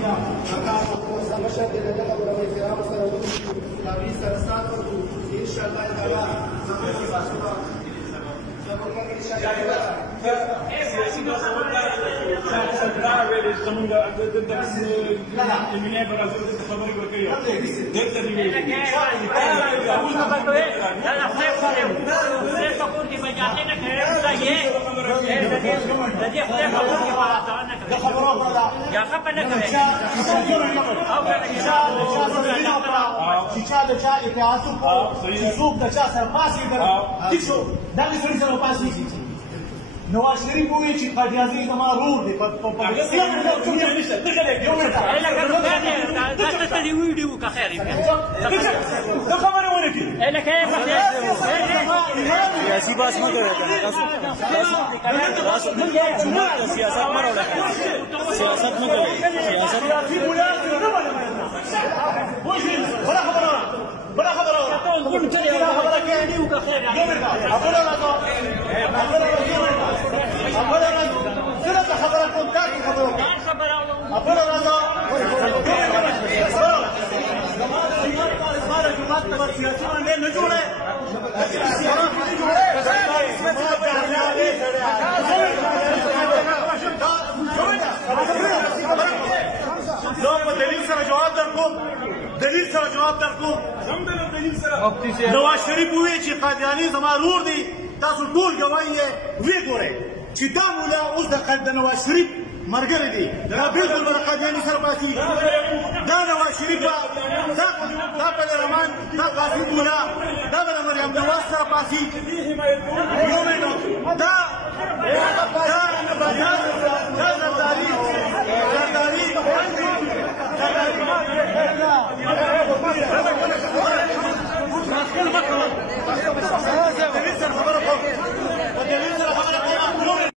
بیا هغه مشر دې له دغه علماء کرامو سره وکړو هغوی سره سات وکړو انشاءالله تعالی زموږ بحثونه نواز شریف وایي چې قادیاني زما ورور دی خبره ونه کړي سیاسي بحث مه کوئ سیاست مه راوړه سیاست مه کوئ بڑا خبر دلیل سره جواب درکوم نواز شریف وویل چې قادیاني زما ورور دی تاسو ټول ګواهي یې ویې ګورئ چې دا مولا اوس د نواز شریف ملګری دی دا بلکل به د قادیاني سره پاڅېږي دا نواز شریف به دا پلرمان دا قاسم مولا دا به د مریم نواز سره پاڅېږي دا زردالي